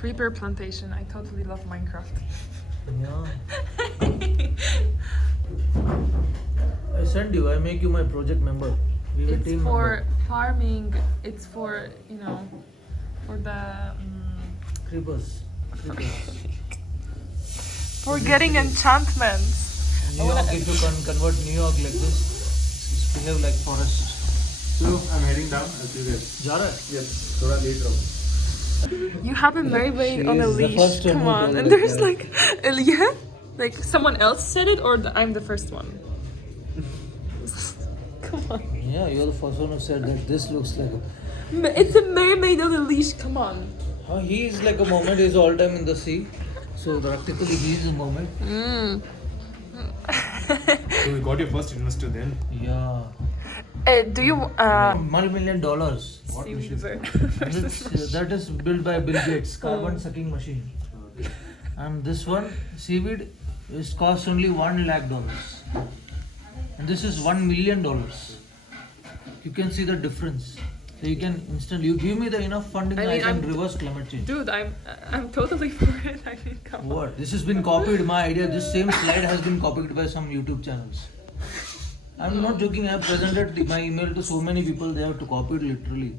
creeper plantation. I totally love Minecraft. Yeah. I send you. I make you my project member. We will It's team for member. farming. It's for, for the... Creepers. for getting enchantments. New York, if you can convert New York like this, it's behave like forest. So I'm heading down. I'll see you guys. जा रहा है? Yes. थोड़ा late रहो. You have a mermaid on a She is the leash. first one Come who on. told And us there's that. like, yeah? Like someone else said it or I'm the first one? Come on. Yeah, you're the first one who said that this looks like a... It's a mermaid on a leash. Come on. He is like a mermaid. He's all time in the sea. So practically he is a mermaid. So you got your first investor then? Yeah. Do you... $1 million. Seaweed bird. That is built by Bill Gates, carbon sucking machine. And this one, Seaweed, is cost only $1 lakh. And this is $1 million. You can see the difference. So you can instantly, you give me the enough funding, I I, mean, can I'm- reverse climate change. Dude, I'm totally for it. I mean, come on. What? This has been copied, my idea. This same slide has been copied by some YouTube channels. I'm not joking, I have presented my email to so many people, they have to copy it literally.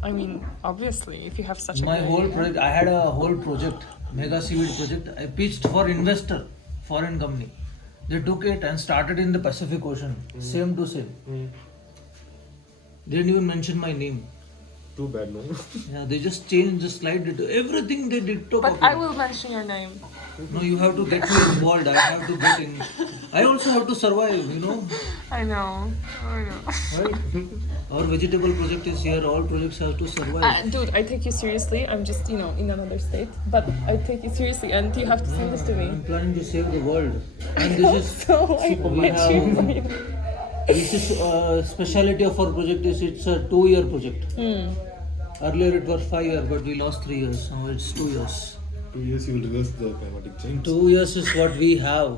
I mean, obviously, if you have such a My good whole idea. project, I had a whole project, mega seaweed project. I pitched for investor, foreign company. They took it and started in the Pacific Ocean, same to same. They didn't even mention my name. Too bad, no? Yeah, they just changed the slide. Everything they did to But copy. I will mention your name. No, you have to get me involved. I have to get in. I also have to survive, you know. I know. Right? Our vegetable project is here. All projects have to survive. Dude, I take you seriously. I'm just, in another state. But I take you seriously and you have to send this to me. I'm planning to save the world. And this is So I we hate you. have, this is speciality of our project is it's a 2-year project. Earlier it was 5 years, but we lost 3 years. Now it's 2 years. 2 years you will reverse the climatic change. 2 years is what we have.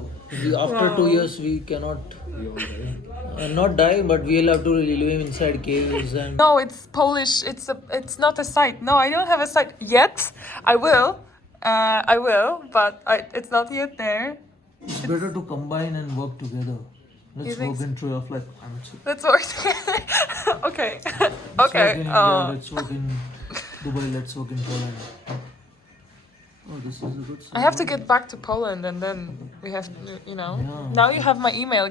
After 2 years we cannot We all die. not die, but we'll have to live inside caves and. No, it's Polish. It's not a site. No, I don't have a site yet. I will, but it's not yet there. It's better to combine and work together. Let's You think work so? in Tree of Life. Let's work together. Okay. Let's Okay. work in India, let's work in Dubai, let's work in Poland. Oh, this is a good I have to get back to Poland and then we have, Yeah. Now you have my email.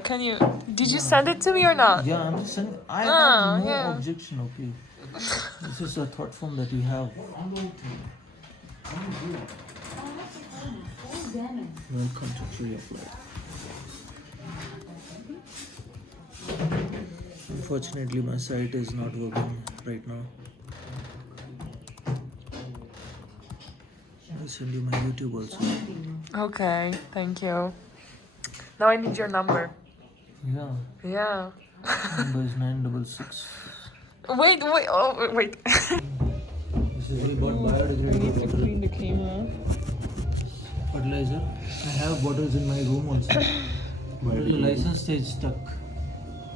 Did you send it to me or not? Yeah, I'm just saying, I Ah, have no yeah. objection, okay. This is a thought form that you have. Welcome to Tree of Life. Unfortunately, my site is not working right now. I'll send you my YouTube also. Okay, thank you. Now I need your number. Yeah, Yeah. number is 966. Wait. Oh, wait. This is we bought biodegradable water. clean the camera. Fertilizer. I have bottles in my room also. But the license stage stuck.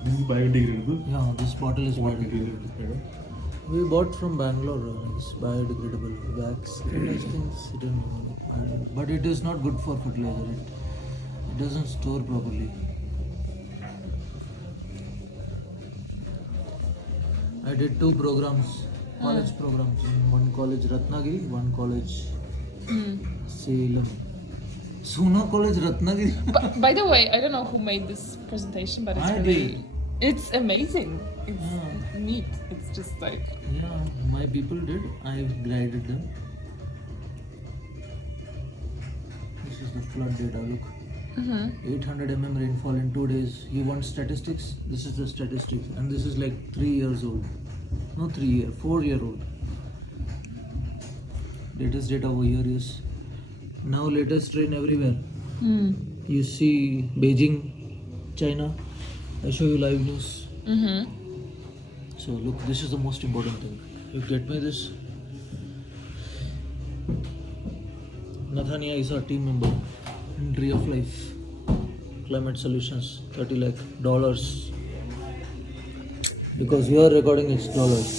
This is biodegradable. Yeah, this bottle is What biodegradable. material is it? We bought from Bangalore. It's biodegradable wax. Kind of things. I don't know. But it is not good for fertilizer. It doesn't store properly. I did 2 programs, college programs. In one college Ratnagiri, one college Salem. Suna College Ratnagiri. By the way, I don't know who made this presentation, but I did. it's amazing. It's neat. It's just like Yeah, my people did. I guided them. This is the flood data. Look, 800 mm rainfall in 2 days. You want statistics? This is the statistics, and this is like 3 years old. No, 3 year, 4 year old. Latest data over here is now latest rain everywhere. You see Beijing, China. I show you live news. So look, this is the most important thing. You get me this? Nathania is our team member in Tree of Life. Climate Solutions, $30 lakh. Because you are recording it's dollars.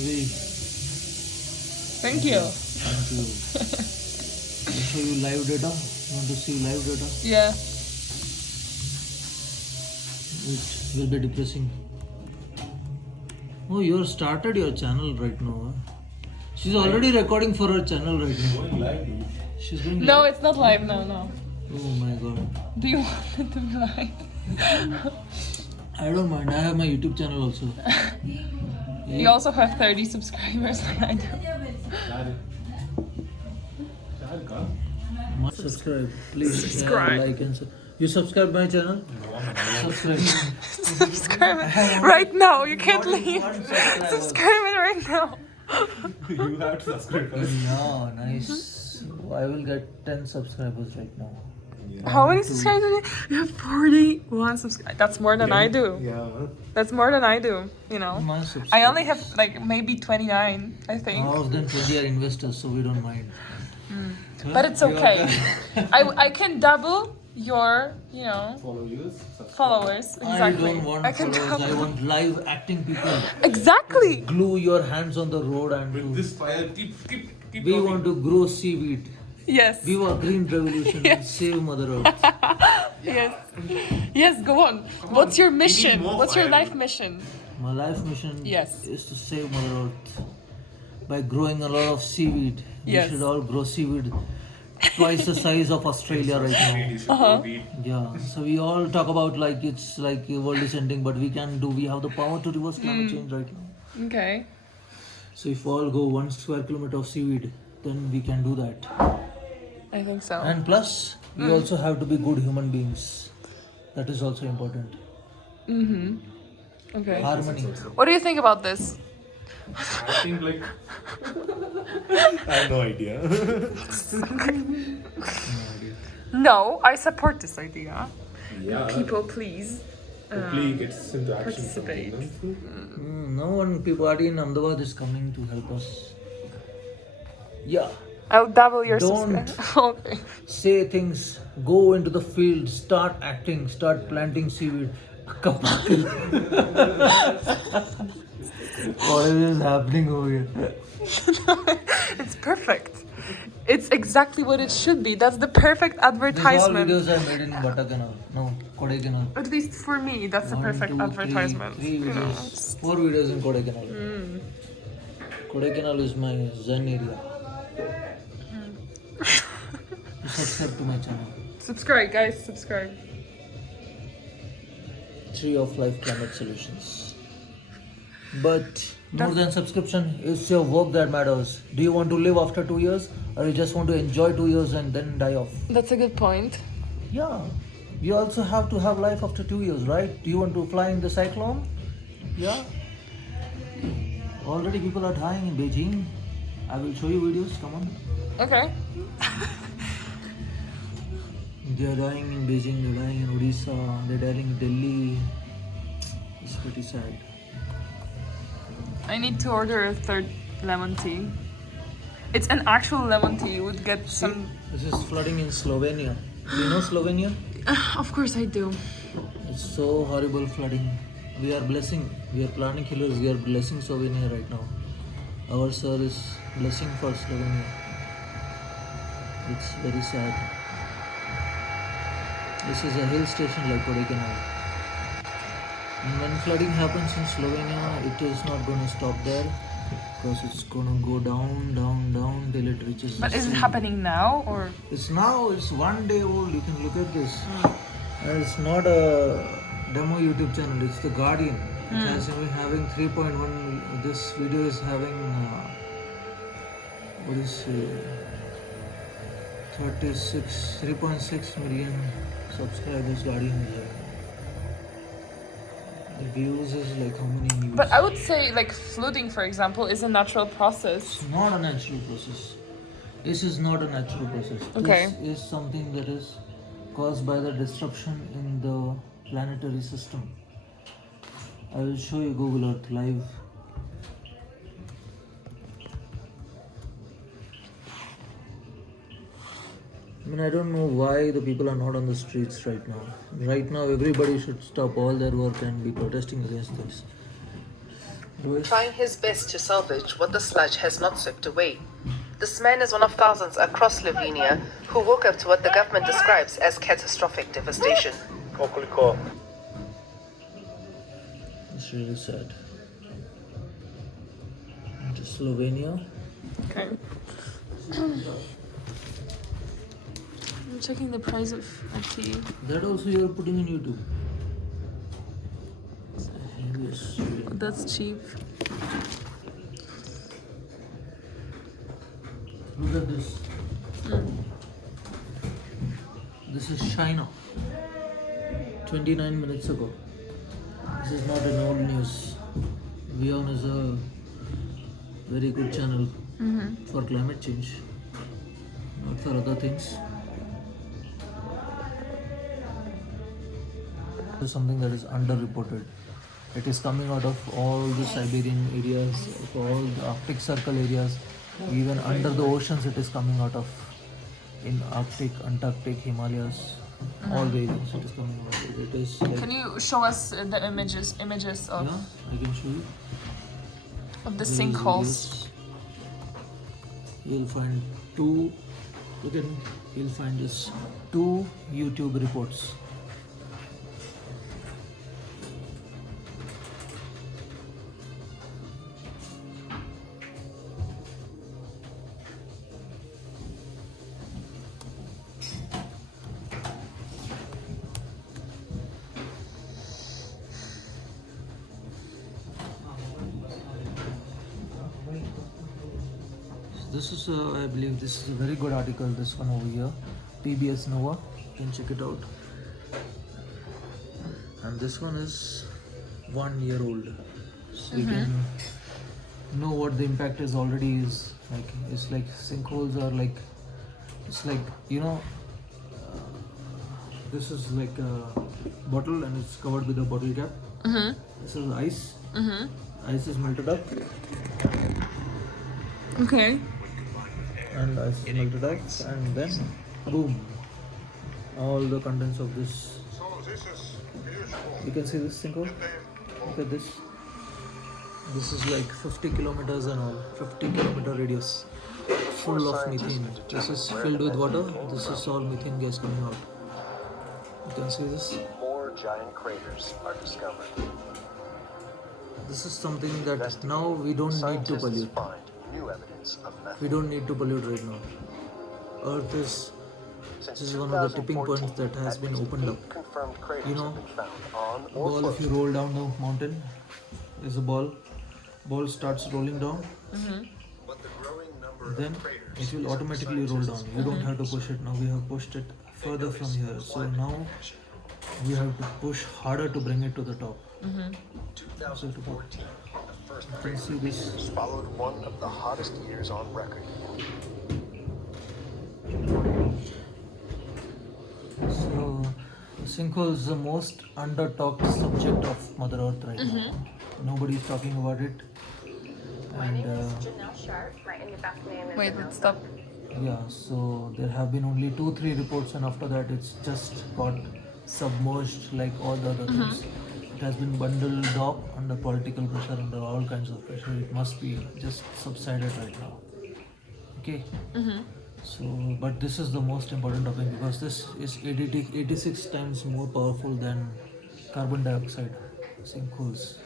We Thank you. thank you. I'll show you live data. You want to see live data? Yeah. It will be depressing. Oh, you started your channel right now. Huh? She's already recording for her channel right now. Going live, dude. She's going No, live. it's not live now. No. Oh my god. Do you want it to be live? I don't mind. I have my YouTube channel also. You also have 30 subscribers like I do. Subscribe, please. Subscribe. Share, like and you subscribe my channel. Subscribe. Subscribe right now. You can't leave. Subscribe it right now. You have to subscribe first. Yeah, nice. I will get 10 subscribers right now. How many subscribers do you have? You have 41 subscribers. That's more than I do. Yeah. That's more than I do, you know. My subscribers. I only have like maybe 29, I think. All of them 20 are investors, so we don't mind. But it's okay. I can double your, you know, followers. Exactly. I don't want I can followers. I double. want live acting people. Exactly. Glue your hands on the road and With do. this fire, keep We want to grow seaweed. Yes. We want green revolution and save Mother Earth. Yes. Yes, go on. What's your mission? more What's your fire. life mission? My life mission Yes. is to save Mother Earth by growing a lot of seaweed. Yes. We should all grow seaweed twice the size of Australia right now. Uh-huh. Yeah. So we all talk about like it's like the world is ending, but we have the power to reverse climate change right now. Okay. So if all go 1 square kilometer of seaweed, then we can do that. I think so. And plus, we also have to be good human beings. That is also important. Okay. Harmony. What do you think about this? I think like I have no idea. No, I support this idea. Yeah. People, please. Hopefully gets into action. Participate. No one, people in Ahmedabad is coming to help us. Yeah. I'll double your Don't. subscribe. Okay. Say things. Go into the field. Start acting. Start planting seaweed. What is happening over here? It's perfect. It's exactly what it should be. That's the perfect These all advertisement. videos I made in Batakanal. No, Kodaikanal. At least for me, that's the perfect advertisement. Three You know, videos. 4 videos in Kodaikanal. Kodaikanal is my zen area. Subscribe to my channel. subscribe, guys. Subscribe. Tree of Life Climate Solutions. But more than subscription, it's your work that matters. Do you want to live after 2 years, or you just want to enjoy 2 years and then die off? That's a good point. Yeah. You also have to have life after 2 years, right? Do you want to fly in the cyclone? Yeah. Already people are dying in Beijing. I will show you videos. Come on. Okay. They are dying in Beijing. They're dying in Odisha. They're dying in Delhi. It's pretty sad. I need to order a third lemon tea. It's an actual lemon tea. You would get some. This is flooding in Slovenia. Do you know Slovenia? Of course, I do. It's so horrible flooding. We are blessing. We are planning killers. We are blessing Slovenia right now. Our sir is blessing for Slovenia. It's very sad. This is a hill station like Kodaikanal. And when flooding happens in Slovenia, it is not going to stop there because it's going to go down, down, down till it reaches But the is it sea. happening now or? It's now, it's 1 day old. You can look at this. It's not a demo YouTube channel, it's The Guardian. It has been having 3.1. This video is having, what is 3.6 million subscribers. Guardian is having. The views is like how many views? But I would say like flooding, for example, is a natural process. It's not a natural process. This is not a natural process. Okay. This is something that is caused by the disruption in the planetary system. I will show you Google Earth live. I mean, I don't know why the people are not on the streets right now. Right now, everybody should stop all their work and be protesting against this. trying his best to salvage what the sludge has not swept away. This man is one of thousands across Slovenia who woke up to what the government describes as catastrophic devastation. It's really sad. Into Slovenia. Okay. I'm checking the price of a tea. That also you are putting in YouTube. Yes. That's cheap. Look at this. This is China. 29 minutes ago. This is not an old news. Vion is a very good channel for climate change, not for other things. This is something that is underreported. It is coming out of all the Siberian areas, of all the Arctic Circle areas, even under the oceans it is coming out of. In Arctic, Antarctic, Himalayas, all the areas it is coming out. It is like, Can you show us the images of, yeah, I can show you. of the There is sinkholes? videos. You'll find two, you'll find this 2 YouTube reports. This is, I believe, this is a very good article. This one over here, PBS Nova. You can check it out. And this one is 1 year old, so you can know what the impact is already is. Like it's like sinkholes are like, it's like, you know, this is like a bottle and it's covered with a bottle cap. This is ice. Ice is melted up. Okay. And ice is melted up, and then boom, all the contents of this. You can see this sinkhole. Look at this. This is like 50 kilometers and all, 50-kilometer radius, full of methane. This is filled with water. This is all methane gas coming out. You can see this. More giant craters are discovered. This is something that now we don't need to Scientists pollute. find new evidence of methane. We don't need to pollute right now. Earth is, this is one of the tipping points that has been opened up. Confirmed craters You know, have been found on or ball, close if you roll down the mountain, there's a ball. Ball starts rolling down, then it will automatically roll down. You don't have to push it. Now we have pushed it further from here. So now we have to push harder to bring it to the top. So to put, 2014, the first you can see this. followed one of the hottest years on record. So sinkhole is the most under-talked subject of Mother Earth right now. Nobody is talking about it. And Wait, let's stop. yeah, so there have been only 2-3 reports, and after that it's just got submerged like all the other things. It has been bundled up under political pressure, under all kinds of pressure. It must be just subsided right now. Okay. So, but this is the most important topic because this is 86 times more powerful than carbon dioxide sinkholes,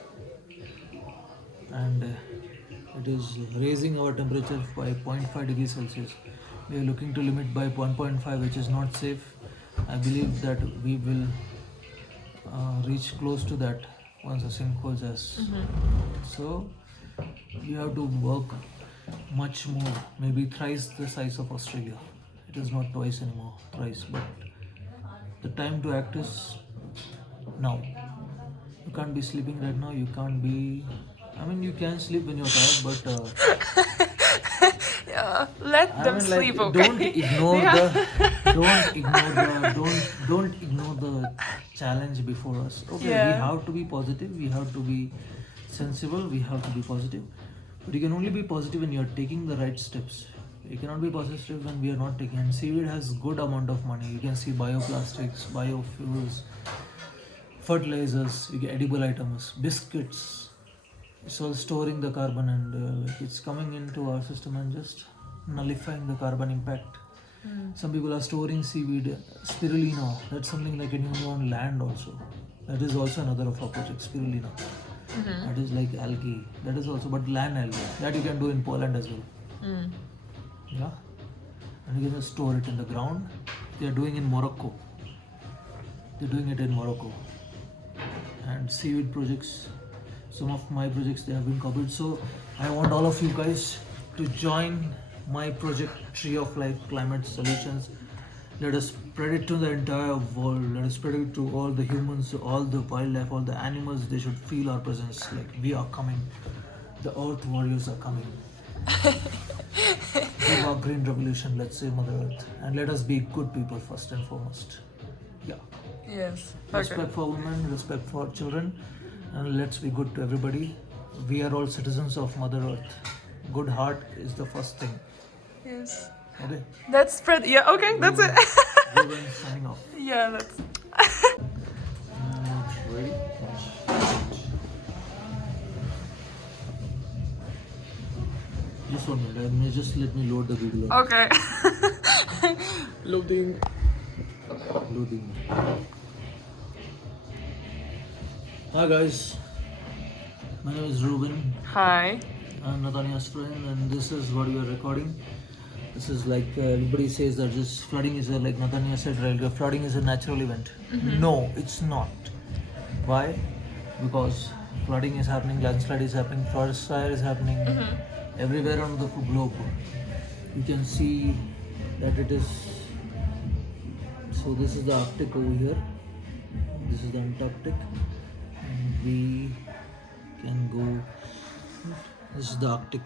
and it is raising our temperature by 0.5 degrees Celsius. We are looking to limit by 1.5, which is not safe. I believe that we will reach close to that once the sinkholes has. So we have to work much more, maybe thrice the size of Australia. It is not twice anymore, thrice. But the time to act is now. You can't be sleeping right now. You can't be. I mean, you can sleep when you're tired, but Yeah, let them sleep, okay? don't ignore don't ignore the challenge before us. Okay, Yeah. we have to be positive. We have to be sensible. We have to be positive. But you can only be positive when you are taking the right steps. You cannot be positive when we are not taking. And Seaweed has good amount of money. You can see bioplastics, biofuels, fertilizers, you get edible items, biscuits. It's all storing the carbon and like it's coming into our system and just nullifying the carbon impact. Some people are storing seaweed, spirulina. That's something like in your own land also. That is also another of our projects, spirulina. That is like algae. That is also, but land algae. That you can do in Poland as well. Yeah. And you can just store it in the ground. They are doing in Morocco. They're doing it in Morocco. And seaweed projects, some of my projects, they have been covered. So I want all of you guys to join my project Tree of Life Climate Solutions. Let us spread it to the entire world. Let us spread it to all the humans, all the wildlife, all the animals. They should feel our presence. Like we are coming. The earth warriors are coming. Give our green revolution, let's say Mother Earth. And let us be good people first and foremost. Yeah. Yes. Respect for women, respect for children, and let's be good to everybody. We are all citizens of Mother Earth. Good heart is the first thing. Yes. Okay? That's spread. Yeah. Okay. That's it. Reuben signing off. Yeah. That's. Ready? Just 1 minute. Just let me load the Google. Okay. Loading. Loading. Hi guys. My name is Reuben. Hi. I'm Nathaniel's friend, and this is what we are recording. This is like everybody says that this flooding is like Nathaniel said, right? Flooding is a natural event. No, it's not. Why? Because flooding is happening, landslide is happening, forest fire is happening everywhere on the globe. You can see that it is. So this is the Arctic over here. This is the Antarctic. And we can go. This is the Arctic.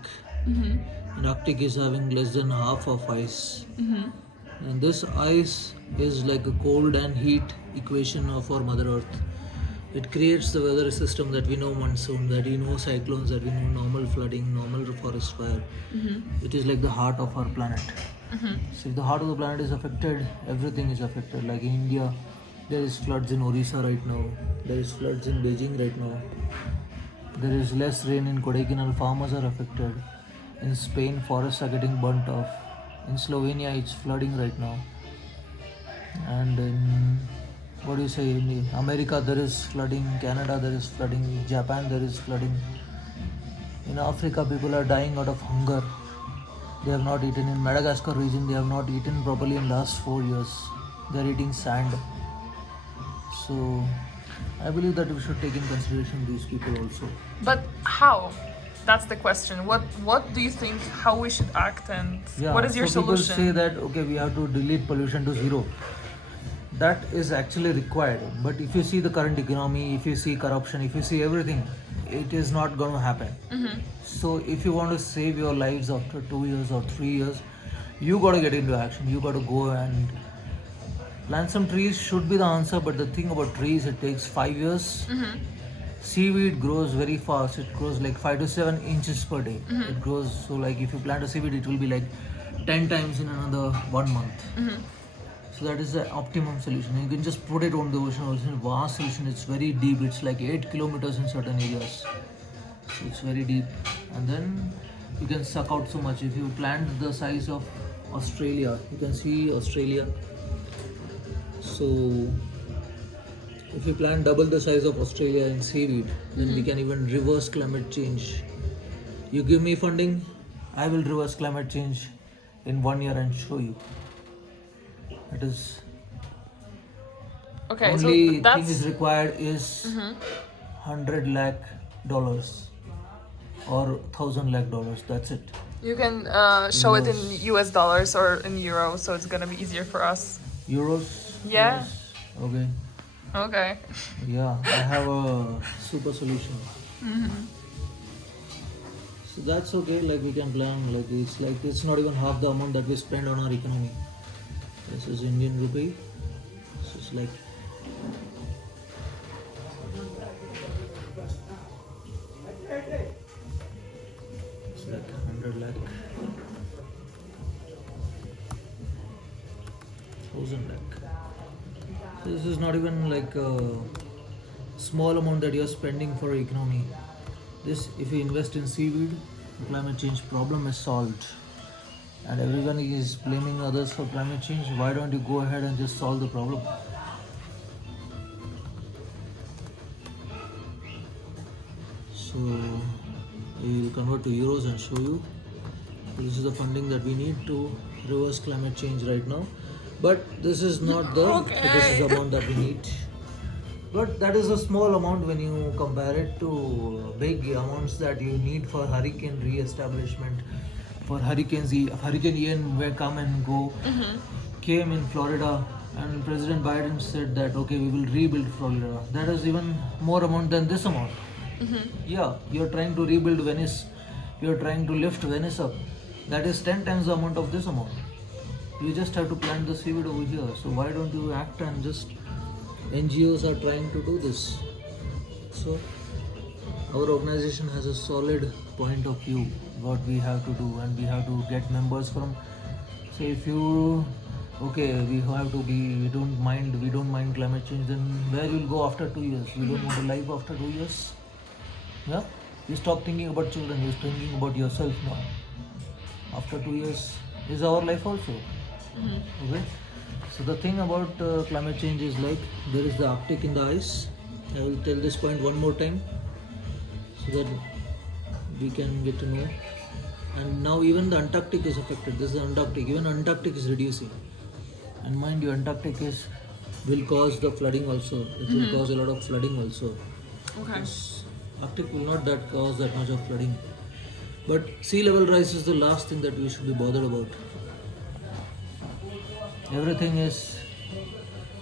And Arctic is having less than half of ice. And this ice is like a cold and heat equation of our Mother Earth. It creates the weather system that we know monsoon, that we know cyclones, that we know normal flooding, normal forest fire. It is like the heart of our planet. So if the heart of the planet is affected, everything is affected. Like in India, there is floods in Orissa right now. There is floods in Beijing right now. There is less rain in Kodaikanal, farmers are affected. In Spain, forests are getting burnt off. In Slovenia, it's flooding right now. And in, what do you say, in America, there is flooding. Canada, there is flooding. Japan, there is flooding. In Africa, people are dying out of hunger. They have not eaten. In Madagascar region, they have not eaten properly in last 4 years. They are eating sand. So, I believe that we should take in consideration these people also. But how? That's the question. What do you think? How we should act, and what is your so solution? People say that okay, we have to delete pollution to zero. That is actually required. But if you see the current economy, if you see corruption, if you see everything, it is not going to happen. So if you want to save your lives after 2 years or 3 years, you got to get into action. You got to go and plant some trees. Should be the answer. But the thing about trees, it takes 5 years. Seaweed grows very fast. It grows like 5 to 7 inches per day. It grows, so like if you plant a seaweed, it will be like 10 times in another 1 month. So that is the optimum solution. You can just put it on the ocean. Ocean, vast solution. It's very deep. It's like 8 kilometers in certain areas. So it's very deep. And then you can suck out so much. If you plant the size of Australia, you can see Australia. So if you plant double the size of Australia in seaweed, then we can even reverse climate change. You give me funding, I will reverse climate change in 1 year and show you. It is Okay, only so thing that's is required is $100 lakh or $1,000 lakh. That's it. you can show it in US dollars or in euros, so it's gonna be easier for us. Euros? Yeah. Yes. Okay. Okay. Yeah, I have a super solution. So that's okay. Like we can plan. Like it's not even half the amount that we spend on our economy. This is Indian rupee. This is like it's like 100 lakh, 1,000 lakh. So this is not even like a small amount that you're spending for economy. this, if you invest in seaweed, the climate change problem is solved. And everyone is blaming others for climate change. Why don't you go ahead and just solve the problem? So we will convert to euros and show you. This is the funding that we need to reverse climate change right now. But this is not this is the amount that we need. But that is a small amount when you compare it to big amounts that you need for hurricane re-establishment. For Hurricane Ian will come and go, came in Florida, and President Biden said that okay, we will rebuild Florida. That is even more amount than this amount. Yeah, you're trying to rebuild Venice, you're trying to lift Venice up. That is 10 times the amount of this amount. You just have to plant the seaweed over here. So why don't you act and just NGOs are trying to do this. So our organization has a solid point of view what we have to do, and we have to get members from, say, if you we don't mind climate change, then where you'll go after 2 years? We don't want a life after 2 years. Yeah, you stop thinking about children, you're thinking about yourself now. After 2 years is our life also. Okay, so the thing about climate change is like there is the Arctic in the ice. I will tell this point one more time so that we can get to know. And now even the Antarctic is affected. This is the Antarctic. Even Antarctic is reducing. And mind you, Antarctic will cause the flooding also. It will cause a lot of flooding also. Okay. Arctic will not cause that much of flooding. But sea level rise is the last thing that we should be bothered about. Everything is,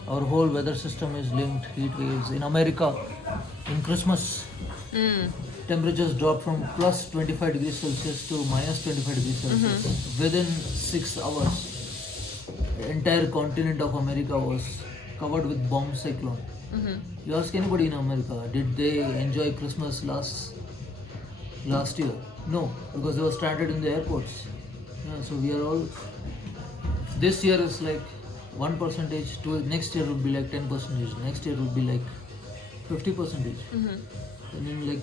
our whole weather system is linked, heat waves. In America, in Christmas, temperatures drop from plus 25 degrees Celsius to minus 25 degrees Celsius. Within 6 hours, the entire continent of America was covered with bomb cyclone. You ask anybody in America, did they enjoy Christmas last year? No, because they were stranded in the airports. Yeah, so we are all, this year is like 1%, to next year would be like 10%, next year would be like 50%. I mean, like,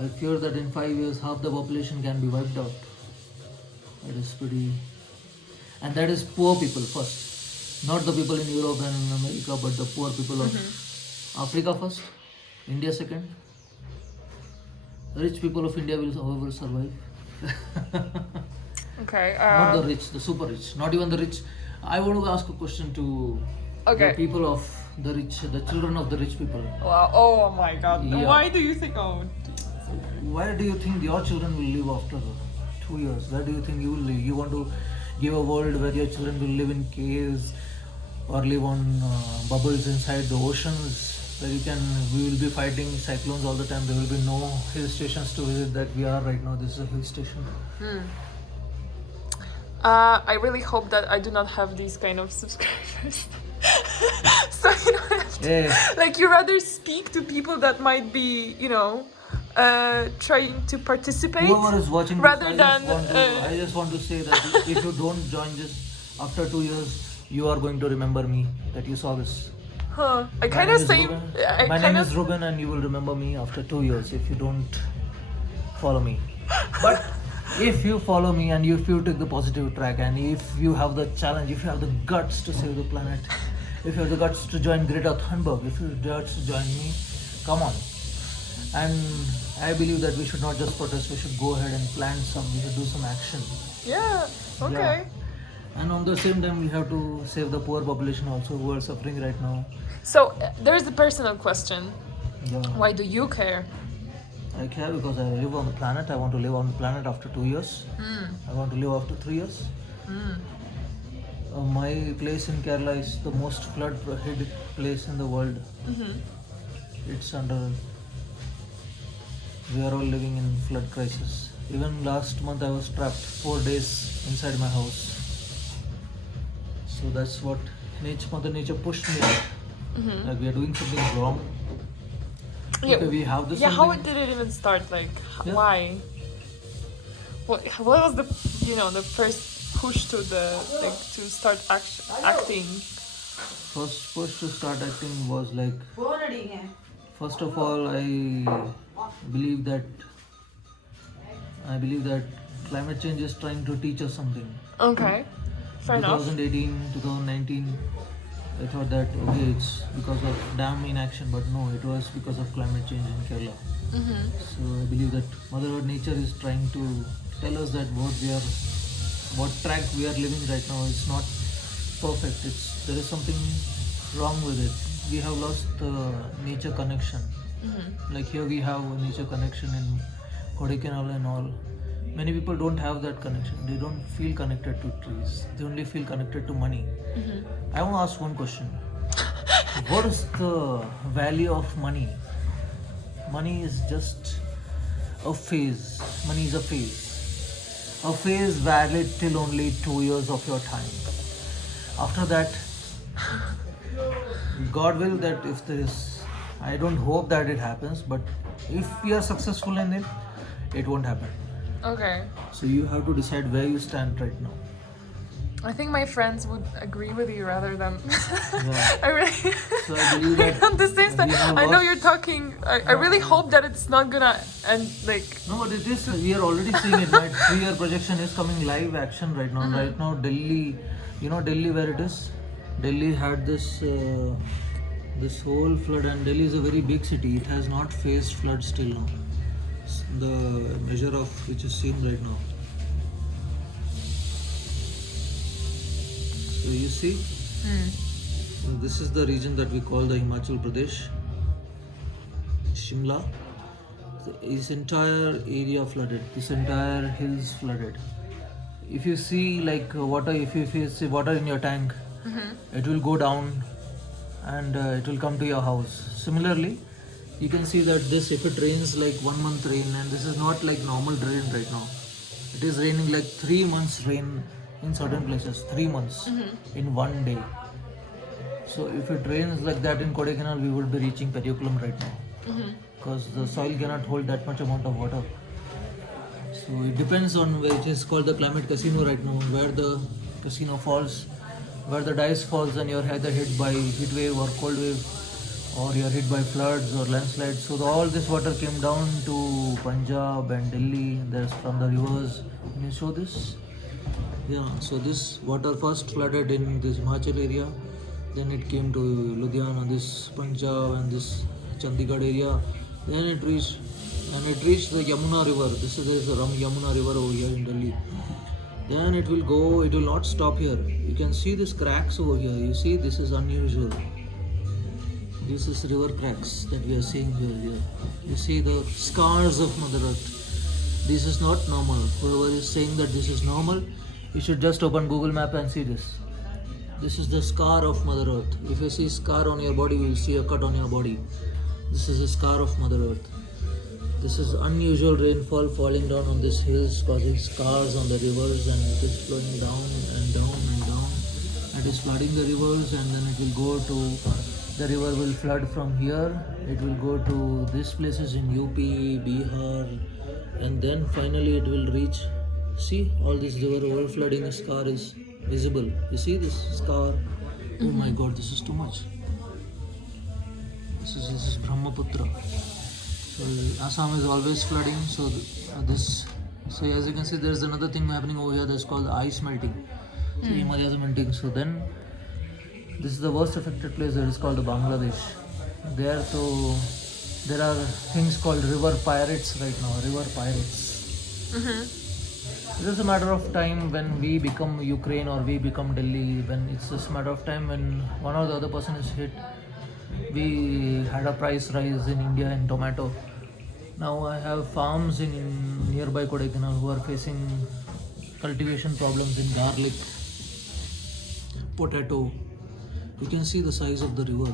I fear that in 5 years half the population can be wiped out. That is pretty, and that is poor people first, not the people in Europe and America, but the poor people of Africa first, India second. The rich people of India will however survive. Okay. Not the rich, the super rich, not even the rich. I want to ask a question to the people of the rich, the children of the rich people. Wow. Oh my God. Yeah. Why do you think? Oh. Where do you think your children will live after 2 years? Where do you think you will live? You want to give a world where your children will live in caves or live on bubbles inside the oceans, where we will be fighting cyclones all the time. There will be no hill stations to visit that we are right now. This is a hill station. I really hope that I do not have these kind of subscribers. So you don't have to, like, you rather speak to people that might be, trying to participate. Whoever is watching this, rather than I just want to say that if you don't join this after 2 years, you are going to remember me that you saw this. I kind of say. My name is Reuben, and you will remember me after 2 years if you don't follow me. But if you follow me and if you take the positive track, and if you have the challenge, if you have the guts to save the planet, if you have the guts to join Greta Thunberg, if you have the guts to join me, come on. And I believe that we should not just protest, we should go ahead and plan we should do some action. Yeah, okay. Yeah. And on the same time, we have to save the poor population also who are suffering right now. So there's the personal question. Yeah. Why do you care? I care because I live on the planet. I want to live on the planet after 2 years. I want to live after 3 years. My place in Kerala is the most flood-hit place in the world. It's we are all living in flood crisis. Even last month I was trapped 4 days inside my house. So that's what Mother Nature pushed me out. Like we are doing something wrong. Yeah, okay, we have this. Yeah, how did it even start? Like, why? What was the the first push to to start acting? First push to start acting was like, first of all, I believe that I believe that climate change is trying to teach us something. Okay. Fair enough. 2018, 2019, I thought that okay, it's because of dam inaction, but no, it was because of climate change in Kerala. So I believe that Mother Earth Nature is trying to tell us that what track we are living right now is not perfect. There is something wrong with it. We have lost the nature connection. Like here we have a nature connection in Kodaikanal and all. Many people don't have that connection. They don't feel connected to trees. They only feel connected to money. I want to ask one question. What is the value of money? Money is just a phase. Money is a phase. A phase valid till only 2 years of your time. After that, God will that if there is, I don't hope that it happens, but if we are successful in it, it won't happen. Okay. So you have to decide where you stand right now. I think my friends would agree with you rather than. Yeah. I really. So I believe that on the same side. we have I know lost- you're talking. I really hope that it's not gonna end like. No, but it is. We are already seeing it. My 3-year projection is coming live action right now. Right now, Delhi. You know Delhi where it is. Delhi had this whole flood, and Delhi is a very big city. It has not faced flood still now. The measure of which is seen right now. So you see, this is the region that we call the Himachal Pradesh, Shimla. This entire area flooded. This entire hills flooded. If you see like water, if you see water in your tank, it will go down and it will come to your house. Similarly, you can see that this, if it rains like 1 month rain, and this is not like normal rain right now. It is raining like 3 months rain in certain places, 3 months in one day. So if it rains like that in Kodaikanal, we would be reaching Perioculum right now, because the soil cannot hold that much amount of water. So it depends on where it is called the climate casino right now, where the casino falls, where the dice falls, and you're either hit by heat wave or cold wave, or you're hit by floods or landslides. So all this water came down to Punjab and Delhi. There's from the rivers. Can you show this? Yeah. So this water first flooded in this Himachal area, then it came to Ludhiana, this Punjab and this Chandigarh area. Then it reached the Yamuna river. There is a Yamuna river over here in Delhi. Then it will go. It will not stop here. You can see these cracks over here. You see, this is unusual. This is river cracks that we are seeing here. You see the scars of Mother Earth. This is not normal. Whoever is saying that this is normal, you should just open Google Map and see this. This is the scar of Mother Earth. If you see scar on your body, you will see a cut on your body. This is a scar of Mother Earth. This is unusual rainfall falling down on these hills, causing scars on the rivers, and it is flowing down and down and down. It is flooding the rivers, and then it will go to, the river will flood from here. It will go to these places in UP, Bihar, and then finally it will reach. See, all this river overflooding scar is visible. You see this scar? Oh my God, this is too much. This is Brahmaputra. So Assam is always flooding. So so as you can see, there is another thing happening over here that's called ice melting. So Himalayas are melting. So then this is the worst affected place that is called the Bangladesh. There are things called river pirates right now. River pirates. It is a matter of time when we become Ukraine or we become Delhi. When it's just a matter of time when one or the other person is hit. We had a price rise in India in tomato. Now I have farms in nearby Kodaikanal who are facing cultivation problems in garlic, potato. You can see the size of the river.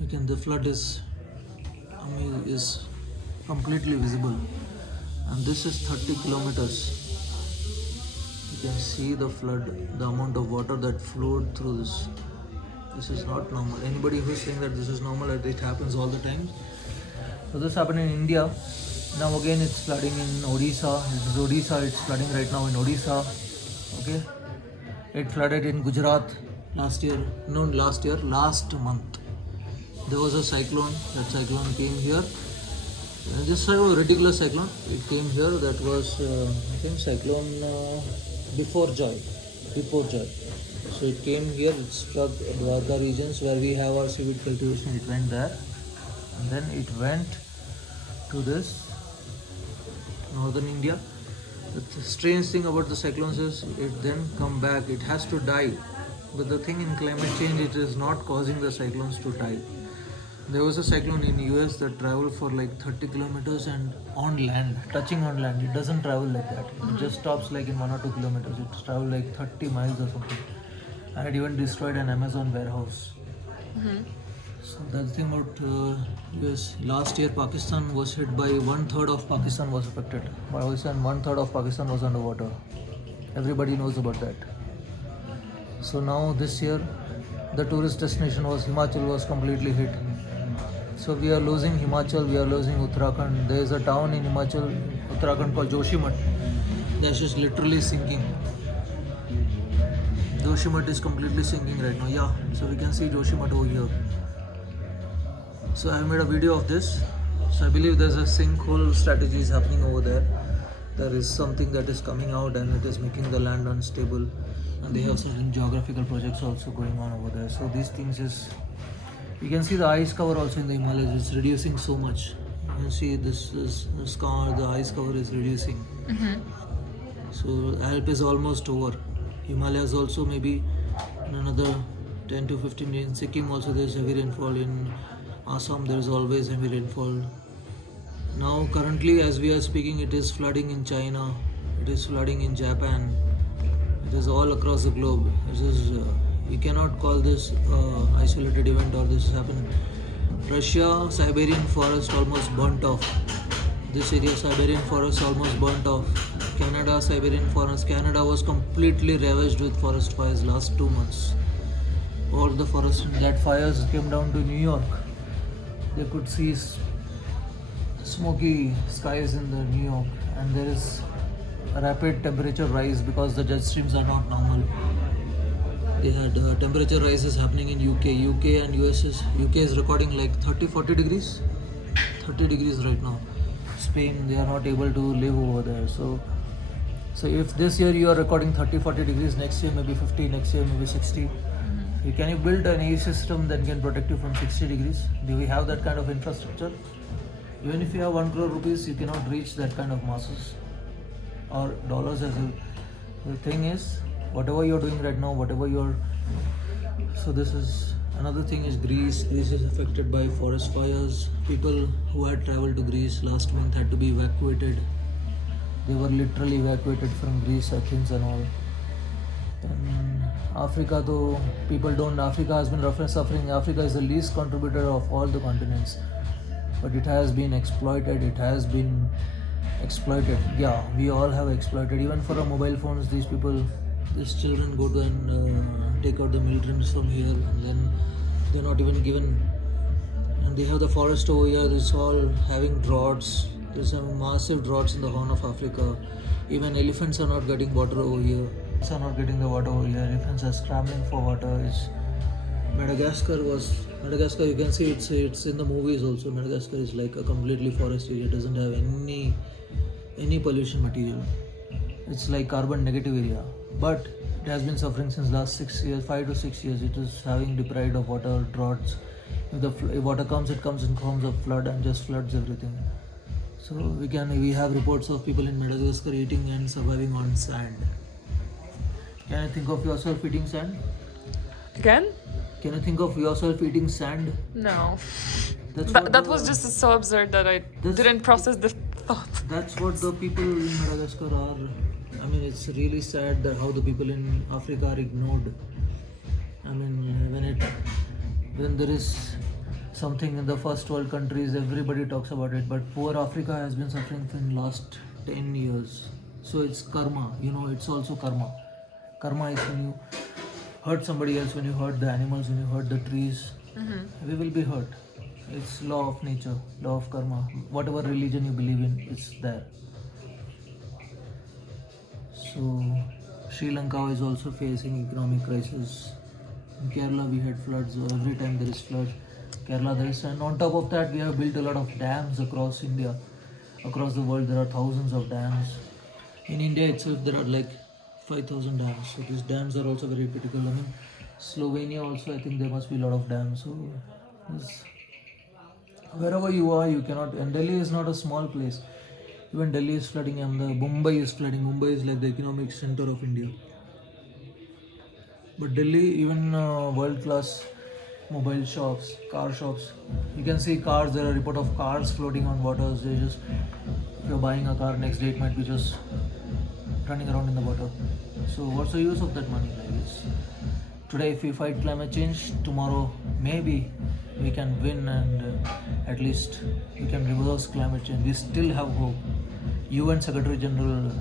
The flood is completely visible, and this is 30 kilometers. You can see the flood, the amount of water that flowed through this. This is not normal. Anybody who is saying that this is normal, it happens all the time. So this happened in India. Now again it's flooding in Odisha. It's flooding right now in Odisha. Okay. It flooded in Gujarat last month. There was a cyclone. That cyclone came here And this side was ridiculous cyclone. It came here. That was I think cyclone before Joy. Before Joy. So it came here. It struck Dwarka regions where we have our seaweed cultivation. It went there, and then it went to this northern India. The strange thing about the cyclones is it then come back. It has to die. But the thing in climate change, it is not causing the cyclones to die. There was a cyclone in US that traveled for like 30 kilometers and on land, touching on land. It doesn't travel like that. It just stops like in 1 or 2 kilometers. It traveled like 30 miles or something. And it even destroyed an Amazon warehouse. So that's the thing about US. Last year Pakistan was hit by 1/3 of Pakistan was affected. By 1/3 of Pakistan was underwater. Everybody knows about that. So now this year the tourist destination was Himachal was completely hit. So we are losing Himachal, we are losing Uttarakhand. There is a town in Himachal, Uttarakhand called Joshimath. That's just literally sinking. Joshimath is completely sinking right now. Yeah, so we can see Joshimath over here. So I made a video of this. So I believe there's a sinkhole strategy is happening over there. There is something that is coming out and it is making the land unstable. And they have certain geographical projects also going on over there. So these things is, you can see the ice cover also in the Himalayas. It's reducing so much. You can see this scar, the ice cover is reducing. So Alp is almost over. Himalayas also maybe in another 10 to 15 days. In Sikkim also there is heavy rainfall. In Assam there is always heavy rainfall. Now currently as we are speaking, it is flooding in China. It is flooding in Japan. It is all across the globe. This is you cannot call this isolated event or this happened. Russia, Siberian forest almost burnt off. This area, Siberian forest almost burnt off. Canada, Siberian forest. Canada was completely ravaged with forest fires last 2 months. All the forest that fires came down to New York. They could see smoky skies in the New York, and there is a rapid temperature rise because the jet streams are not normal. They had temperature rises happening in UK and UK is recording like 30-40 degrees 30 degrees right now. Spain, they are not able to live over there. So if this year you are recording 30-40 degrees, next year maybe 50, next year maybe 60. Can you build an AC system that can protect you from 60 degrees? Do we have that kind of infrastructure? Even if you have 1 crore rupees, you cannot reach that kind of masses or dollars as well. The thing is, whatever you're doing right now, so this is another thing is Greece. Greece is affected by forest fires. People who had traveled to Greece last month had to be evacuated. They were literally evacuated from Greece, Athens and all. And Africa, though people don't, Africa has been suffering. Africa is the least contributor of all the continents, but it has been exploited. Yeah, we all have exploited. Even for our mobile phones, these children go to and take out the milligrams from here, and then they're not even given. And they have the forest over here. It's all having droughts. There's some massive droughts in the Horn of Africa. Even elephants are not getting water over here. Elephants are scrambling for water. Madagascar, you can see it's in the movies also. Madagascar is like a completely forest area. It doesn't have any pollution material. It's like carbon negative area. But it has been suffering since last 6 years, 5 to 6 years. It is having deprived of water, droughts. If water comes, it comes in forms of flood and just floods everything. So we have reports of people in Madagascar eating and surviving on sand. Can you think of yourself eating sand? Again? Can you think of yourself eating sand? No. That was just so absurd that I didn't process the thought. That's what the people in Madagascar are. I mean, it's really sad that how the people in Africa are ignored. I mean, when there is something in the first world countries, everybody talks about it. But poor Africa has been suffering for the last 10 years. So it's karma. It's also karma. Karma is when you hurt somebody else, when you hurt the animals, when you hurt the trees, we will be hurt. It's law of nature, law of karma. Whatever religion you believe in, it's there. So Sri Lanka is also facing economic crisis. In Kerala we had floods. Every time there is flood, Kerala this, and on top of that we have built a lot of dams across India. Across the world there are thousands of dams. In India itself there are like 5,000 dams. So these dams are also very critical. I mean, Slovenia also, I think there must be a lot of dams. So wherever you are, you cannot. And Delhi is not a small place. Even Delhi is flooding, and the Mumbai is flooding. Mumbai is like the economic center of India. But Delhi, even world-class mobile shops, car shops, you can see cars. There are report of cars floating on waters. They just, if you're buying a car, next day it might be just running around in the water. So what's the use of that money? Like it's, today if we fight climate change, tomorrow maybe we can win, and at least we can reverse climate change. We still have hope. UN Secretary General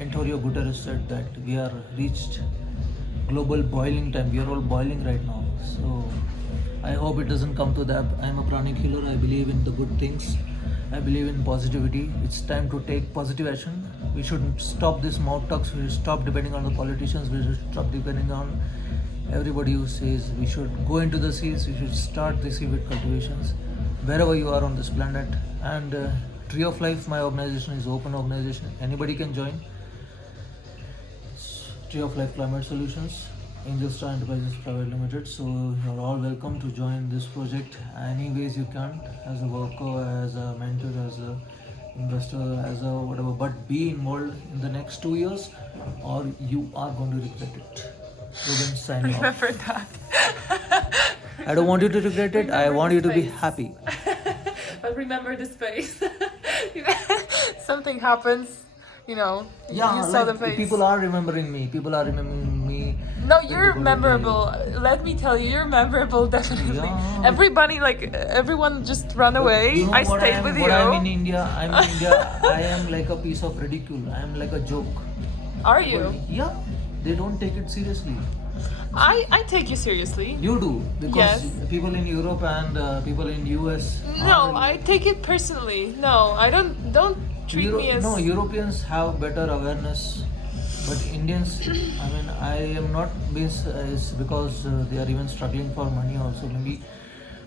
Antonio Guterres said that we are reached global boiling time. We are all boiling right now. So I hope it doesn't come to that. I am a pranic healer. I believe in the good things. I believe in positivity. It's time to take positive action. We should stop this mouth talks. We should stop depending on the politicians. We should stop depending on everybody who says we should go into the seas. We should start the seaweed cultivations wherever you are on this planet. And Tree of Life, my organization, is open organization. Anybody can join. Tree of Life Climate Solutions, Angel Star Enterprises Private Limited. So you're all welcome to join this project any ways you can, as a worker, as a mentor, as a investor, as a whatever. But be involved in the next 2 years, or you are going to regret it. Reuben, sign off. Remember that. I don't want you to regret it. I want you to be happy. But remember the space. Something happens, you know. Yeah, you saw like, the face. people are remembering me. People are remembering me. No, you're memorable. Let me tell you, you're memorable, definitely. Yeah. Everybody, like, everyone just run away. You know I what stayed with you. I'm in India. I am like a piece of ridicule. I am like a joke. Are you? Yeah, they don't take it seriously. I take you seriously. You do, because Yes. people in Europe and people in US. No, I take it personally. No, I don't treat me as. No, Europeans have better awareness, but Indians, I mean, I am not is because they are even struggling for money also maybe.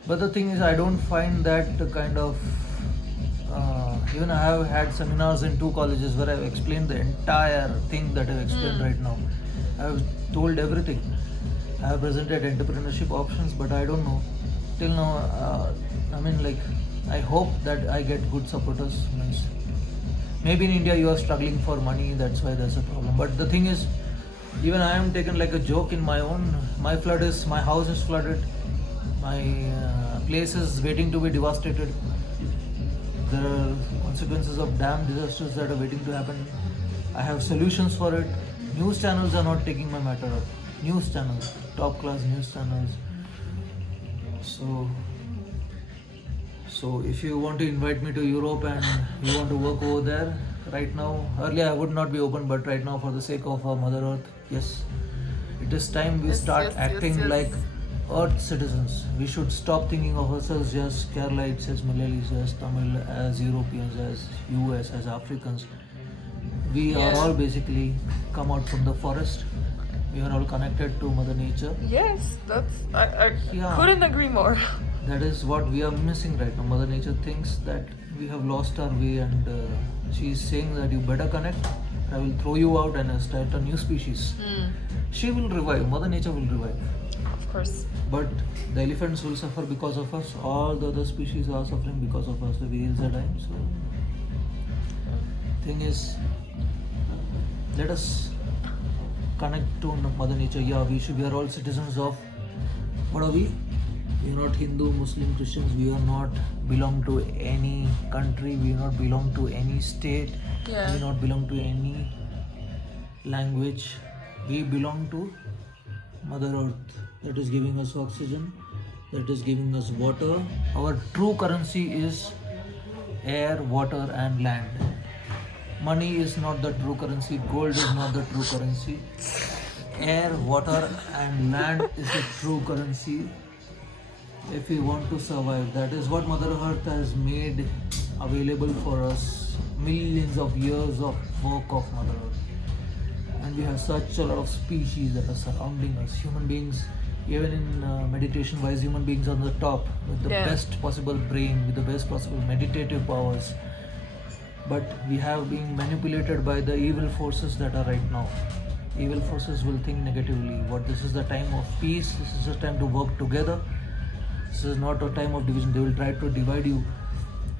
But the thing is, I don't find that kind of. Even I have had seminars in 2 colleges where I've explained the entire thing that I've explained right now. I've told everything. I have presented entrepreneurship options, but I don't know. Till now, I mean, like, I hope that I get good supporters. Means maybe in India you are struggling for money, that's why there's a problem. But the thing is, even I am taken like a joke in my own. My house is flooded. My place is waiting to be devastated. There are consequences of dam disasters that are waiting to happen. I have solutions for it. News channels are not taking my matter up. News channels, top class news channels. So if you want to invite me to Europe and you want to work over there, right now, earlier I would not be open, but right now, for the sake of our Mother Earth, yes, it is time we start acting like Earth citizens. We should stop thinking of ourselves as Keralites, as Malayalis, as Tamil, as Europeans, as US, as Africans. We are all basically come out from the forest. We are all connected to Mother Nature. Yes, I Yeah. couldn't agree more. That is what we are missing right now. Mother Nature thinks that we have lost our way, and she is saying that you better connect. I will throw you out and start a new species. She will revive. Mother Nature will revive. Of course. But the elephants will suffer because of us. All the other species are suffering because of us. The whales are dying. So, thing is, let us connect to Mother Nature. Yeah, we are all citizens of. What are we? We are not Hindu, Muslim, Christians. We are not belong to any country. We do not belong to any state. Yeah. We do not belong to any language. We belong to Mother Earth, that is giving us oxygen, that is giving us water. Our true currency is air, water and land. Money is not the true currency. Gold is not the true currency. Air, water and land is the true currency if we want to survive. That is what Mother Earth has made available for us. Millions of years of work of Mother Earth. And we have such a lot of species that are surrounding us. Human beings, Even in meditation wise, human beings on the top with the Yeah. best possible brain, with the best possible meditative powers. But we have been manipulated by the evil forces that are right now. Evil forces will think negatively. What this is the time of peace. This is the time to work together. This is not a time of division. They will try to divide you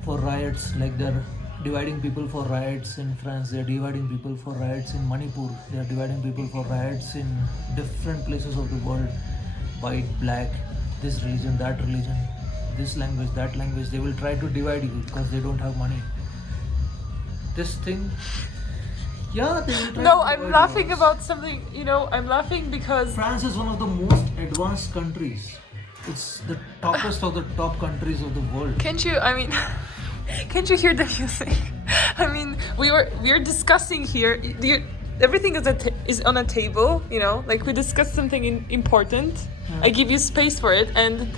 for riots, like they're dividing people for riots in France. They're dividing people for riots in Manipur. They're dividing people for riots in different places of the world. White, black, this religion, that religion, this language, that language. They will try to divide you because they don't have money. This thing, yeah, they will try No, to I'm divide laughing us. about something, I'm laughing because France is one of the most advanced countries. It's the toppest of the top countries of the world. can't you can't you hear the music? I mean, we are discussing here. Everything is on a table, like we discussed something important. I give you space for it, and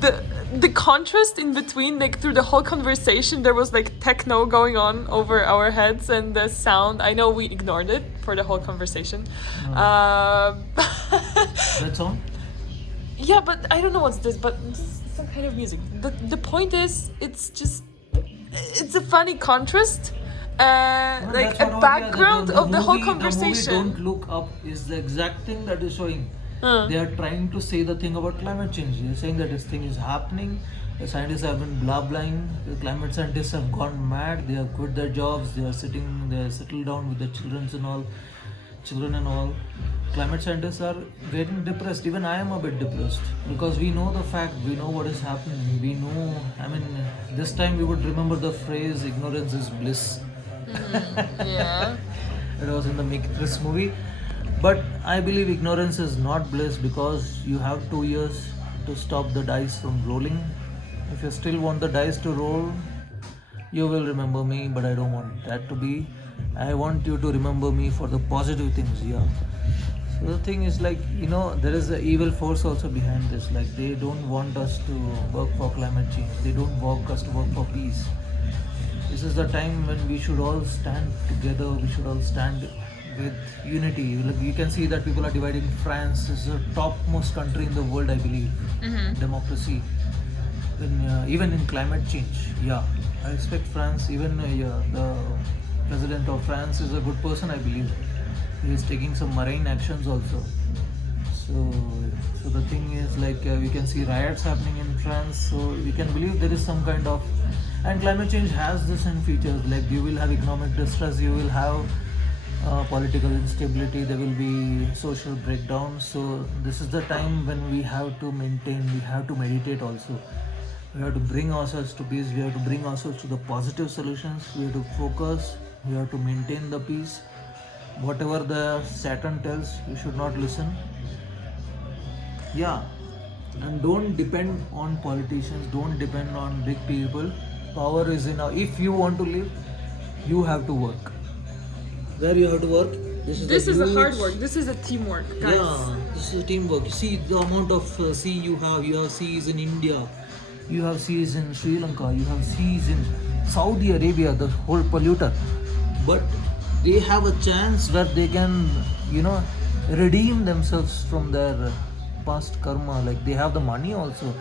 the contrast in between, like through the whole conversation, there was like techno going on over our heads, and the sound. I know we ignored it for the whole conversation. That song? Yeah, but I don't know what's this, but this is some kind of music. The point is, it's a funny contrast, No, like that's a what background the of the whole movie- The conversation. movie Don't Look Up is the exact thing that is showing. They are trying to say the thing about climate change. They're saying that this thing is happening. The scientists have been blah blahing. The climate scientists have gone mad. They have quit their jobs. They are settled down with their children and all. Climate scientists are getting depressed. Even I am a bit depressed because we know the fact. We know what is happening. We know. I mean, this time we would remember the phrase "ignorance is bliss." Yeah. It was in the Make This movie. But I believe ignorance is not bliss because you have 2 years to stop the dice from rolling. If you still want the dice to roll, you will remember me, but I don't want that to be. I want you to remember me for the positive things, yeah. So the thing is like, there is an evil force also behind this. Like they don't want us to work for climate change. They don't want us to work for peace. This is the time when we should all stand together. We should all stand with unity. Like you can see that people are dividing. France is the topmost country in the world, I believe. Democracy, even in climate change. Yeah, I respect France. Even the president of France is a good person, I believe. He is taking some marine actions also. So the thing is like we can see riots happening in France. So we can believe there is some kind of, and climate change has the same features. Like you will have economic distress, you will have political instability, there will be social breakdown. So this is the time when we have to maintain, we have to meditate also. We have to bring ourselves to peace, we have to bring ourselves to the positive solutions, we have to focus, we have to maintain the peace. Whatever the Saturn tells, you should not listen. Yeah, and don't depend on politicians, don't depend on big people. Power is in our, if you want to live, you have to work. Where you have to work? This is a hard work. This is a teamwork, guys. Yeah, this is teamwork. See the amount of sea you have. You have seas in India, you have seas in Sri Lanka, you have seas in Saudi Arabia, the whole polluter. But they have a chance where they can, redeem themselves from their past karma. Like they have the money also.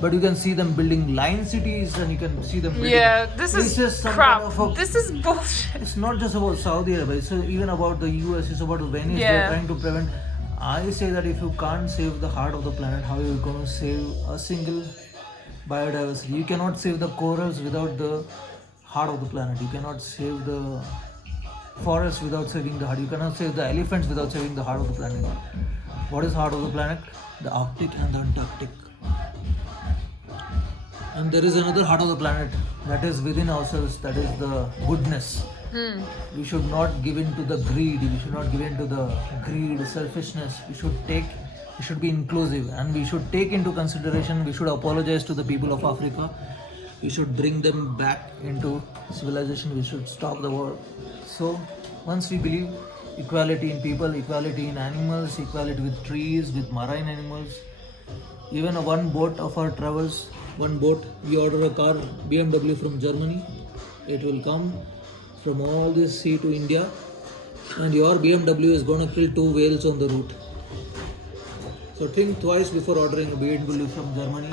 But you can see them building line cities, and you can see them building. Yeah, this is some crap. kind of This is bullshit. It's not just about Saudi Arabia, it's even about the US, it's about Venice. Yeah. They're trying to prevent. I say that if you can't save the heart of the planet, how are you going to save a single biodiversity? You cannot save the corals without the heart of the planet. You cannot save the forest without saving the heart. You cannot save the elephants without saving the heart of the planet. What is heart of the planet? The Arctic and the Antarctic. And there is another heart of the planet that is within ourselves, that is the goodness. We should not give in to the greed, we should not give in to the greed, selfishness. We should be inclusive, and we should take into consideration, we should apologize to the people of Africa. We should bring them back into civilization, we should stop the war. So once we believe equality in people, equality in animals, equality with trees, with marine animals, even one boat of our travels, we order a car, BMW from Germany, it will come from all this sea to India, and your BMW is going to kill 2 whales on the route. So think twice before ordering a BMW from Germany,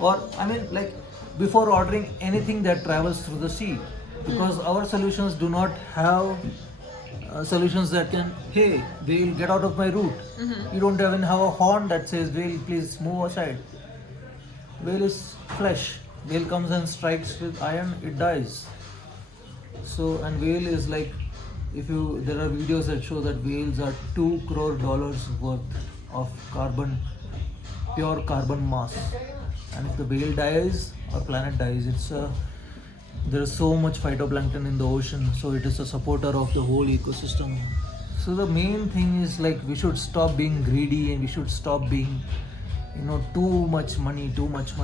or I mean, like before ordering anything that travels through the sea, because our solutions do not have solutions that can, hey, whale, get out of my route. You don't even have a horn that says, whale, please move aside. Whale is flesh. Whale comes and strikes with iron, it dies. So, and whale is like, there are videos that show that whales are $2 crore worth of carbon, pure carbon mass. And if the whale dies, our planet dies. There is so much phytoplankton in the ocean, so it is a supporter of the whole ecosystem. So the main thing is like we should stop being greedy and we should stop being, too much money. Too much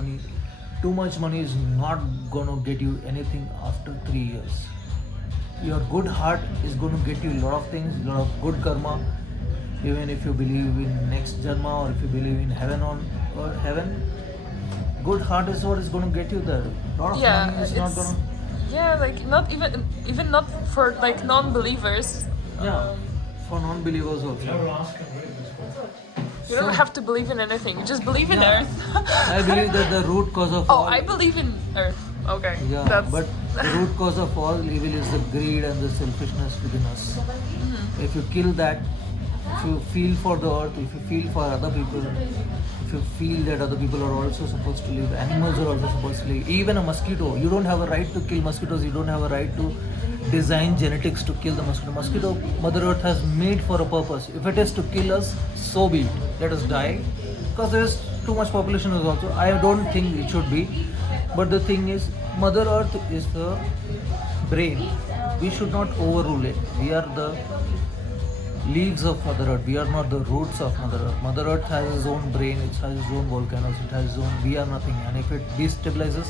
money is not gonna get you anything after 3 years. Your good heart is gonna get you a lot of things, a lot of good karma. Even if you believe in next janma or if you believe in heaven or heaven, good heart is what is gonna get you there. A lot of money is not gonna. Yeah, like not even not for like non-believers. Yeah, for non-believers also. You don't have to believe in anything. You just believe in Earth. I believe that the root cause of all. I believe in Earth. Okay. Yeah, but the root cause of all evil is the greed and the selfishness within us. If you kill that, if you feel for the earth, if you feel for other people, if you feel that other people are also supposed to live, animals are also supposed to live, even a mosquito, you don't have a right to kill mosquitoes, you don't have a right to design genetics to kill the mosquito. Mosquito, Mother Earth has made for a purpose. If it is to kill us, so be it. Let us die. Because there is too much population also. I don't think it should be. But the thing is, Mother Earth is the brain. We should not overrule it. We are the leaves of Mother Earth. We are not the roots of Mother Earth. Mother Earth has its own brain, it has its own volcanoes, it has its own. We are nothing. And if it destabilizes,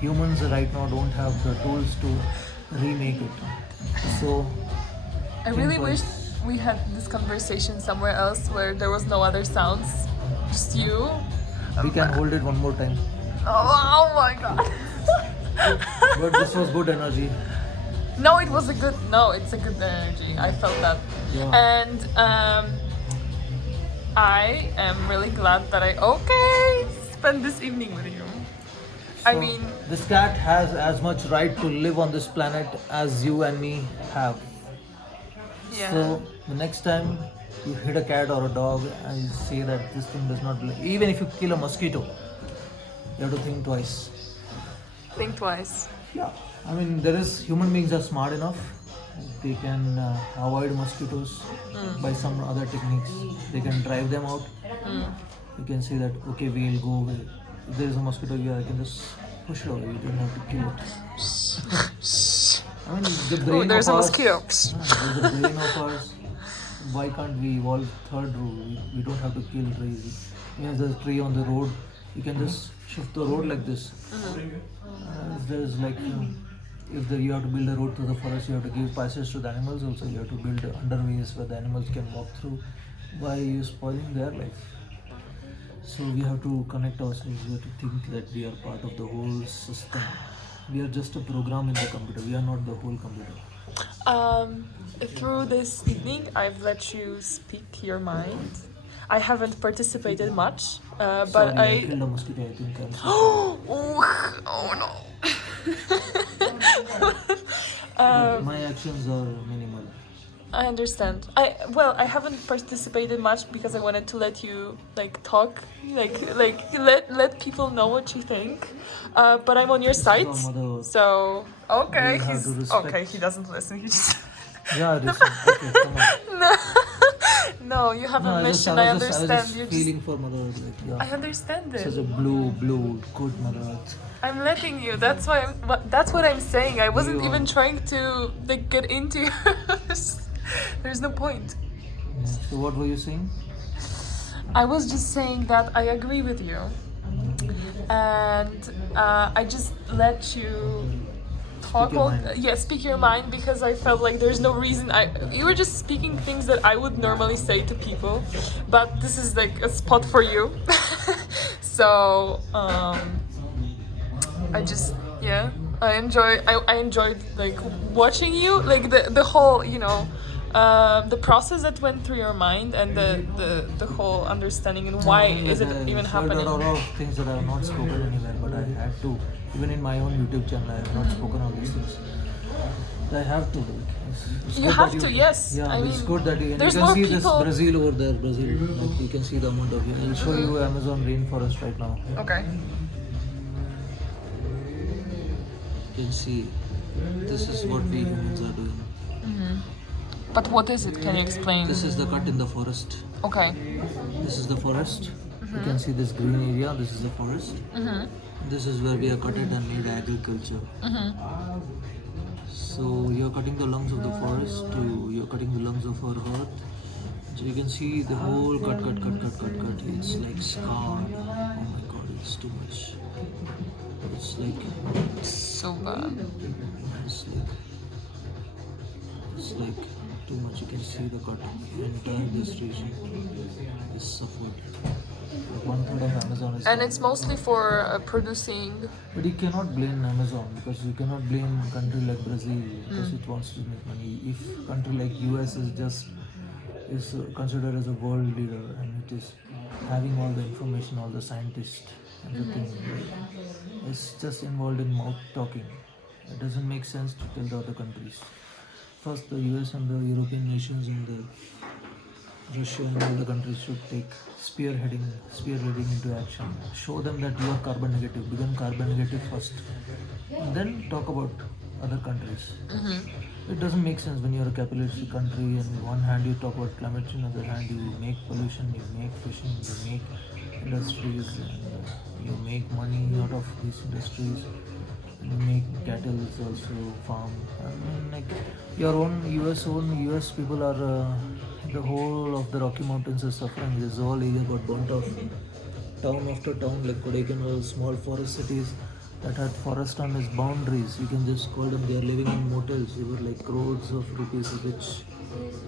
humans right now don't have the tools to remake it. So, I really wish we had this conversation somewhere else where there was no other sounds, just you. We can hold it one more time. Oh my god. But this was good energy. No, it's a good energy. I felt that. Yeah. And I am really glad that I spent this evening with you. I So, mean, this cat has as much right to live on this planet as you and me have. yeah. So the next time you hit a cat or a dog and you say that this thing does not belong, even if you kill a mosquito, you have to think twice. Think twice. Yeah. I mean, human beings are smart enough. They can avoid mosquitoes by some other techniques. They can drive them out. You can say that, okay, we'll go away. If there is a mosquito here, I can just push it away. You don't have to kill it. I mean, the brain There's of a ours, mosquito. there's a brain of ours. Why can't we evolve third rule? We don't have to kill trees. If there's a tree on the road, you can just shift the road like this. If there's like, you have to build a road to the forest, you have to give passage to the animals also. You have to build underways where the animals can walk through. Why are you spoiling their life? So we have to connect ourselves. We have to think that we are part of the whole system. We are just a program in the computer. We are not the whole computer. Through this evening, I've let you speak your mind. I haven't participated much, but Sorry, I killed a mosquito, I think. I'm so Oh no. but my actions are minimal. I understand. I haven't participated much because I wanted to let you talk, let people know what you think. But I'm on your side, Your mother- so okay. You have to respect. He doesn't listen. He just Yeah, listen. Okay, come on. no. You have No, a I mission. I was understand. just You're feeling for Mother Earth. Like, yeah. I understand it. Such a blue, good Mother Earth. I'm letting you. That's why. That's what I'm saying. I wasn't You even are- trying to get into yours. There's no point. Yeah. So what were you saying? I was just saying that I agree with you, and I just let you talk. Speak your mind. Speak your mind because I felt like there's no reason. You were just speaking things that I would normally say to people, but this is like a spot for you. So I just I enjoyed like watching you, like the whole the process that went through your mind and the whole understanding and why is it even happening? There are a lot of things that I have not spoken anywhere, but I had to. Even in my own YouTube channel, I have not spoken all these things. I have to. It's You good have that to, yes. Yeah, I it's mean, good that you there's can more see people- this Brazil over there. Brazil, like you can see the amount of. I'll show you Amazon rainforest right now. Okay. You can see this is what we humans are doing. But what is it? Can you explain? This is the cut in the forest. Okay. This is the forest. You can see this green area. This is the forest. This is where we are cut it and made agriculture. So you're cutting the lungs of the forest you're cutting the lungs of our earth. So you can see the whole cut. It's like scarred. Oh my god, it's too much. It's like So bad. it's like too much. You can see the cut. Entire this region is suffered. Like 1/3 of Amazon is And gone. it's mostly for producing. But you cannot blame Amazon because you cannot blame a country like Brazil because it wants to make money. If country like US is considered as a world leader and it is having all the information, all the scientists and the thing, it's just involved in mouth talking. It doesn't make sense to tell the other countries. First, the US and the European nations and the Russia and all the countries should take spearheading into action. Show them that you are carbon negative. Become carbon negative first. And then talk about other countries. It doesn't make sense when you are a capitalist country and on one hand you talk about climate change, on the other hand you make pollution, you make fishing, you make industries, and you make money out of these industries. You make cattle also farm. I mean, like your own US people are the whole of the Rocky Mountains is suffering. This whole area got burnt off. Town after town, like Kodaikanal, small forest cities that had forest on its boundaries. You can just call them. They are living in motels. They were like crores of rupees rich.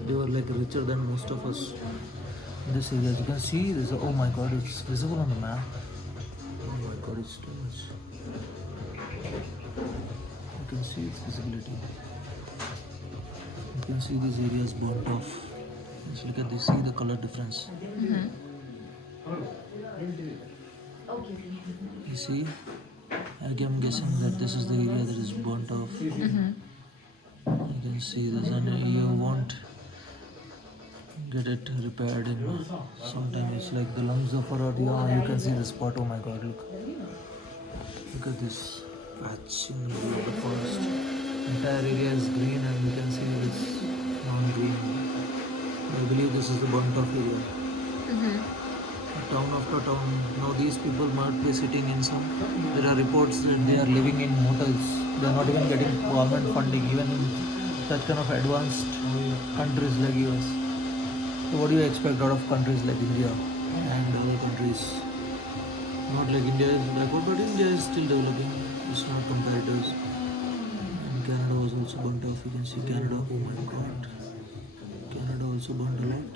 They were like richer than most of us. In this area, you can see this. Oh my God, it's visible on the map. Oh my God, it's too much. You can see its visibility. You can see these areas burnt off. Just look at this. See the color difference. You see, I'm guessing that this is the area that is burnt off. You can see this, and you won't get it repaired in some time. It's like the lungs of our earth. Yeah, you can see the spot. Oh my God, look at this patch in the middle of the forest. Entire area is green, and you can see this non-green. I believe this is the burnt off area. Town after town. Now these people might be sitting in some. There are reports that they are living in motels. They are not even getting government funding, even in such kind of advanced countries like US. So what do you expect out of countries like India and other countries? Not like India is backward, but India is still developing. It's not comparators. And Canada was also burnt off. You can see Canada. Oh my God. Canada also burnt a lot.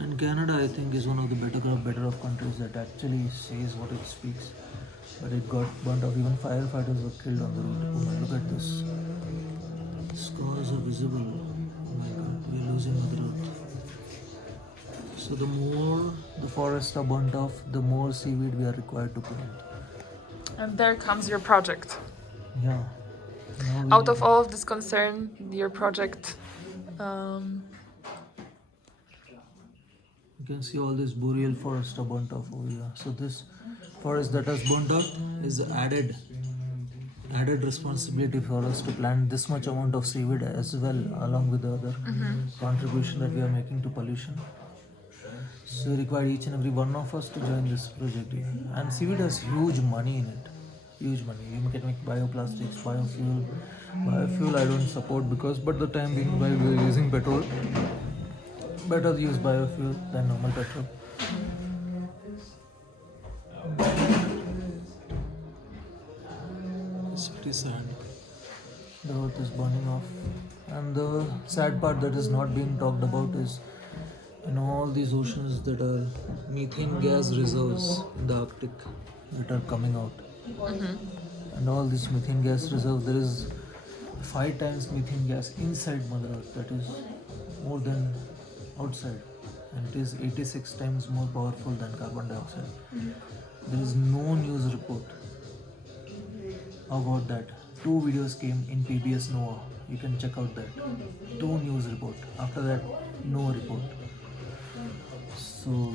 And Canada, I think, is one of the better of countries that actually says what it speaks. But it got burnt off. Even firefighters were killed on the road. Oh my, look at this. Scars are visible. Oh my God, we are losing Mother Earth. So the more the forests are burnt off, the more seaweed we are required to plant. And there comes your project. Yeah. Out of all of this concern, your project. You can see all this boreal forest are burnt off over here. So this forest that has burnt out is added responsibility for us to plant this much amount of seaweed as well, along with the other contribution that we are making to pollution. So we require each and every one of us to join this project here. And seaweed has huge money in it. Huge money. You can make bioplastics, biofuel. Biofuel I don't support but the time being while we are using petrol, better to use biofuel than normal petrol. It's pretty sad. The earth is burning off. And the sad part that is not being talked about is in all these oceans that are methane gas reserves in the Arctic that are coming out. And all these methane gas reserves, there is 5 times methane gas inside Mother Earth. That is more than outside, and it is 86 times more powerful than carbon dioxide. There is no news report about that. 2 videos came in PBS Nova. You can check out that. 2 news report. After that, no report. So